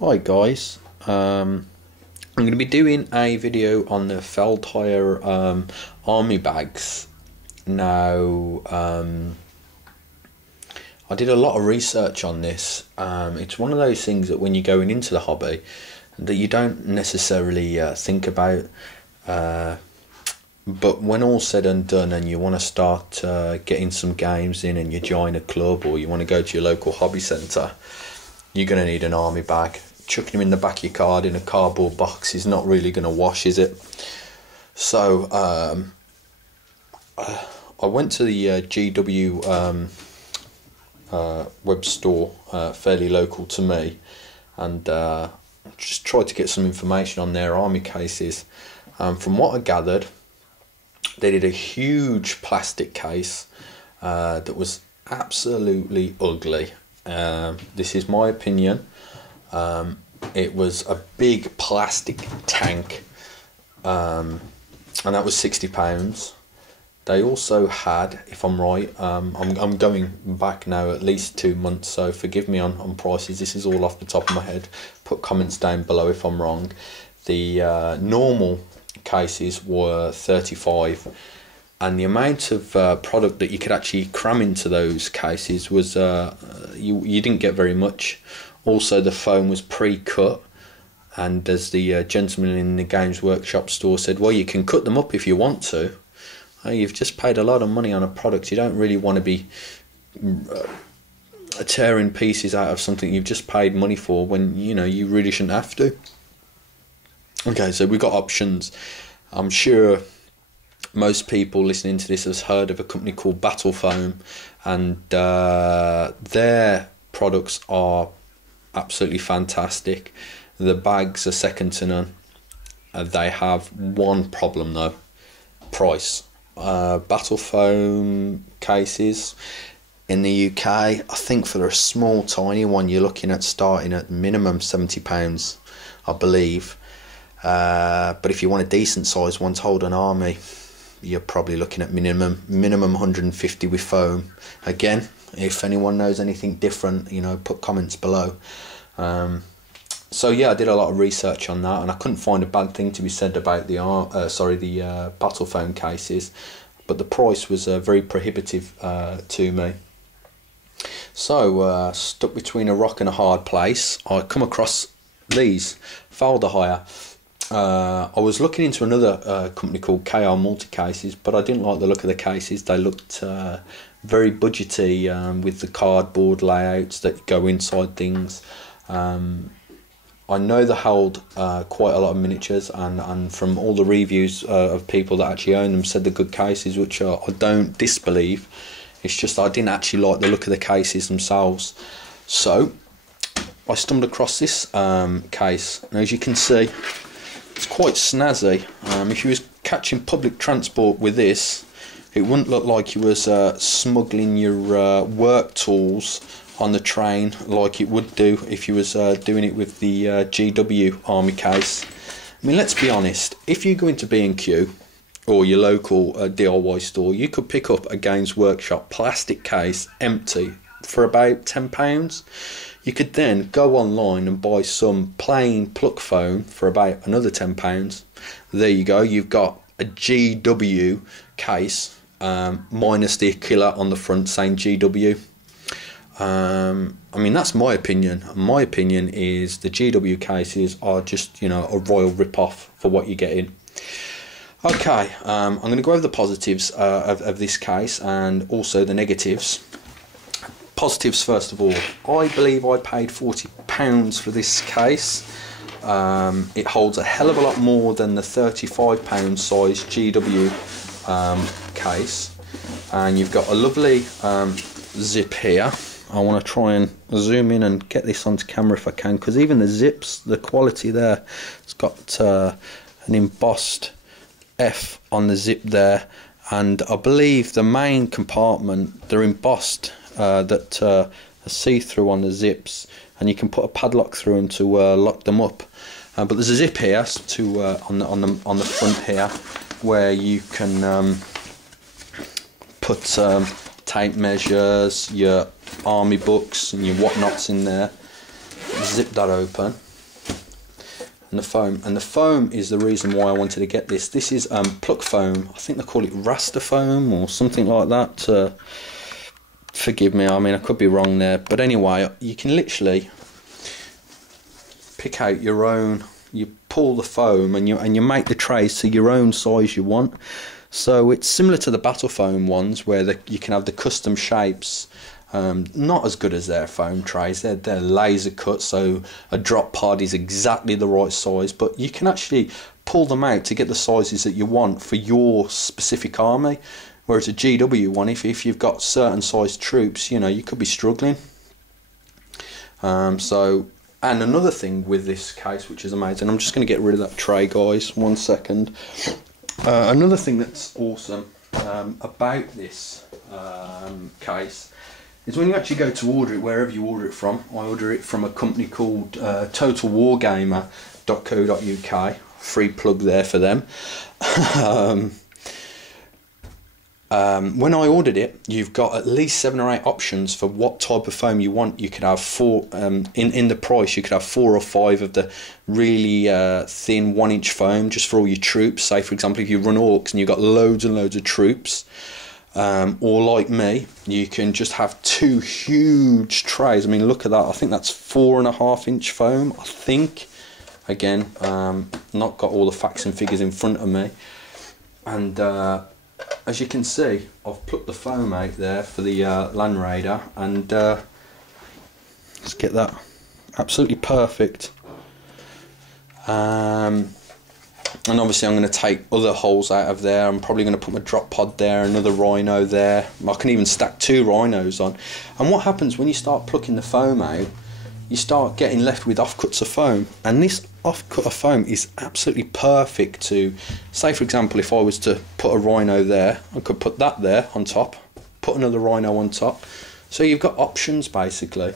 Hi guys, I'm going to be doing a video on the feldherr army bags. Now, I did a lot of research on this. It's one of those things that when you're going into the hobby that you don't necessarily think about, but when all's said and done and you want to start getting some games in and you join a club or you want to go to your local hobby centre, you're going to need an army bag. Chucking them in the back of your car in a cardboard box is not really going to wash, is it? So I went to the GW web store, fairly local to me, and just tried to get some information on their army cases. From what I gathered, they did a huge plastic case that was absolutely ugly. This is my opinion. It was a big plastic tank, and that was £60. They also had, if I'm right, I'm going back now at least 2 months, so forgive me on prices. This is all off the top of my head. Put comments down below if I'm wrong. The normal cases were £35, and the amount of product that you could actually cram into those cases was you didn't get very much. Also, the foam was pre-cut, and as the gentleman in the Games Workshop store said, well, you can cut them up if you want to. You've just paid a lot of money on a product. You don't really want to be tearing pieces out of something you've just paid money for when you really shouldn't have to. Okay, so we've got options. I'm sure most people listening to this has heard of a company called Battle Foam, and their products are absolutely fantastic. The bags are second to none. They have one problem though: price. Battle Foam cases in the UK, I think for a small tiny one you're looking at starting at minimum £70, I believe. But if you want a decent size one to hold an army, you're probably looking at minimum 150 with foam. Again, if anyone knows anything different, put comments below. So yeah, I did a lot of research on that, and I couldn't find a bad thing to be said about the Battle Foam cases, but the price was very prohibitive to me. So stuck between a rock and a hard place, I come across these feldherr. I was looking into another company called KR Multi Cases, but I didn't like the look of the cases. They looked very budgety with the cardboard layouts that go inside things. I know they hold quite a lot of miniatures, and from all the reviews of people that actually own them said they're good cases, which I don't disbelieve. It's just I didn't actually like the look of the cases themselves. So I stumbled across this case. Now, as you can see, it's quite snazzy. If you was catching public transport with this, it wouldn't look like you was smuggling your work tools on the train like it would do if you was doing it with the GW army case. I mean, let's be honest, if you go into B&Q or your local DIY store, you could pick up a Games Workshop plastic case empty for about £10. You could then go online and buy some plain pluck foam for about another £10. There you go, you've got a GW case minus the Aquila on the front saying GW. I mean, that's my opinion. My opinion is the GW cases are just, a royal rip-off for what you're getting. Okay, I'm going to go over the positives of this case and also the negatives. Positives first of all. I believe I paid £40 for this case. It holds a hell of a lot more than the £35 size GW case, and you've got a lovely zip here. I want to try and zoom in and get this onto camera if I can, because even the zips, the quality there, it's got an embossed F on the zip there, and I believe the main compartment, they're embossed that are see-through on the zips, and you can put a padlock through them to lock them up. But there's a zip here to on the front here where you can put tape measures, your army books and your whatnots in there. Zip that open, and the foam is the reason why I wanted to get this. This is pluck foam. I think they call it raster foam or something like that. Forgive me, I mean I could be wrong there, but anyway, you can literally pick out your own. You pull the foam and you make the trays to your own size you want. So it's similar to the battle foam ones where you can have the custom shapes. Not as good as their foam trays. They're laser cut, so a drop pod is exactly the right size, but you can actually pull them out to get the sizes that you want for your specific army. Whereas a GW one, if you've got certain sized troops, you know, you could be struggling. And another thing with this case, which is amazing, I'm just going to get rid of that tray, guys, 1 second. Another thing that's awesome about this case is when you actually go to order it, wherever you order it from. I order it from a company called totalwargamer.co.uk, free plug there for them. When I ordered it, you've got at least 7 or 8 options for what type of foam you want. You could have 4 in the price. You could have 4 or 5 of the really thin 1-inch foam just for all your troops. Say for example, if you run orcs and you've got loads and loads of troops, or like me, you can just have 2 huge trays. I mean, look at that. I think that's 4.5-inch foam. I think. Again, not got all the facts and figures in front of me, and. As you can see, I've put the foam out there for the Land Raider, and let's get that absolutely perfect. And obviously I'm going to take other holes out of there. I'm probably going to put my drop pod there, another rhino there. I can even stack 2 rhinos on. And what happens when you start plucking the foam out, you start getting left with offcuts of foam, and this offcut of foam is absolutely perfect to, say for example, if I was to put a rhino there, I could put that there on top, put another rhino on top, so you've got options basically.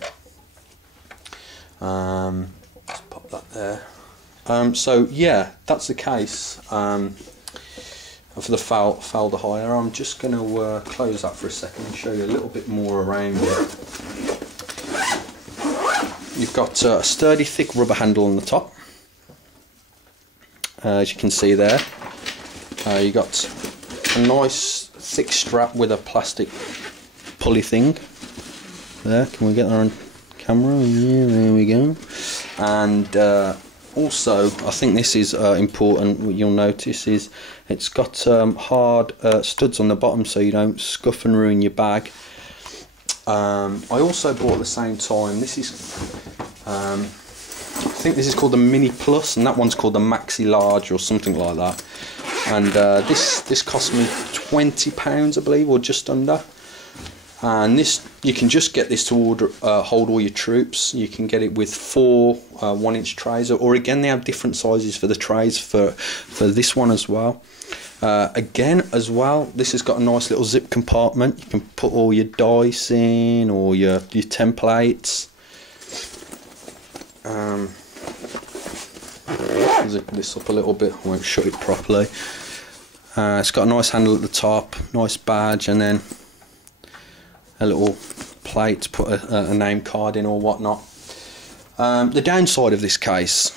Let's pop that there. So yeah, that's the case for the feldherr. I'm just going to close that for a second and show you a little bit more around it. You've got a sturdy thick rubber handle on the top, as you can see there. You've got a nice thick strap with a plastic pulley thing there. Can we get that on camera? Yeah, there we go. And also, I think this is important, what you'll notice is it's got hard studs on the bottom so you don't scuff and ruin your bag. I also bought at the same time, this is I think this is called the Mini Plus, and that one's called the Maxi Large or something like that, and this cost me £20 I believe, or just under. And this, you can just get this to hold all your troops. You can get it with 4 1-inch trays, or again they have different sizes for the trays for this one as well. Again as well, this has got a nice little zip compartment. You can put all your dice in, or your templates. Zip this up a little bit, I won't shut it properly. It's got a nice handle at the top, nice badge, and then a little plate to put a name card in or whatnot. The downside of this case,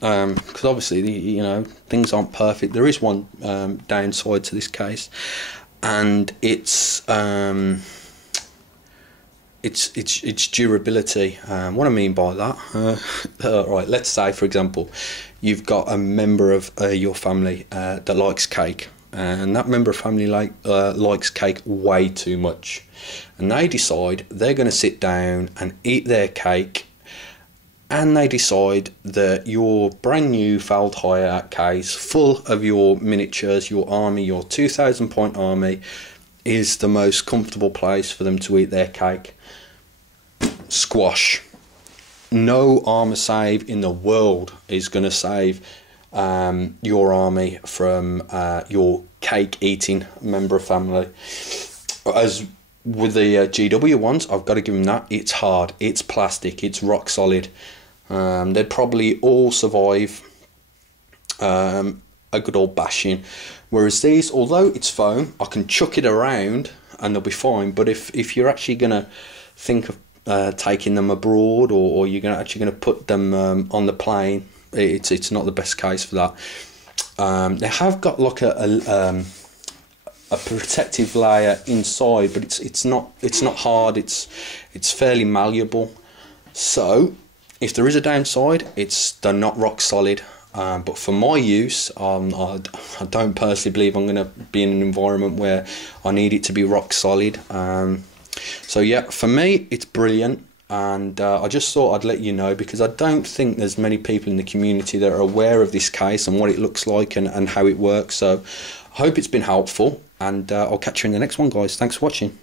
because obviously you know, things aren't perfect, there is one downside to this case, and it's durability. What I mean by that, right, let's say for example you've got a member of your family that likes cake, and that member of family likes cake way too much, and they decide they're going to sit down and eat their cake, and they decide that your brand new feldherr case full of your miniatures, your army, your 2,000 point army, is the most comfortable place for them to eat their cake. Squash. No armor save in the world is going to save your army from your cake eating member of family. As with the GW ones, I've got to give them that. It's hard, it's plastic, it's rock solid. They'd probably all survive a good old bashing. Whereas these, although it's foam, I can chuck it around and they'll be fine. But if you're actually going to think of taking them abroad, or you're actually going to put them on the plane, It's not the best case for that. They have got like a protective layer inside, but it's not hard. It's fairly malleable. So if there is a downside, they're not rock solid. But for my use, I don't personally believe I'm going to be in an environment where I need it to be rock solid. So yeah, for me, it's brilliant. And I just thought I'd let you know, because I don't think there's many people in the community that are aware of this case and what it looks like and how it works. So I hope it's been helpful, and I'll catch you in the next one, guys. Thanks for watching.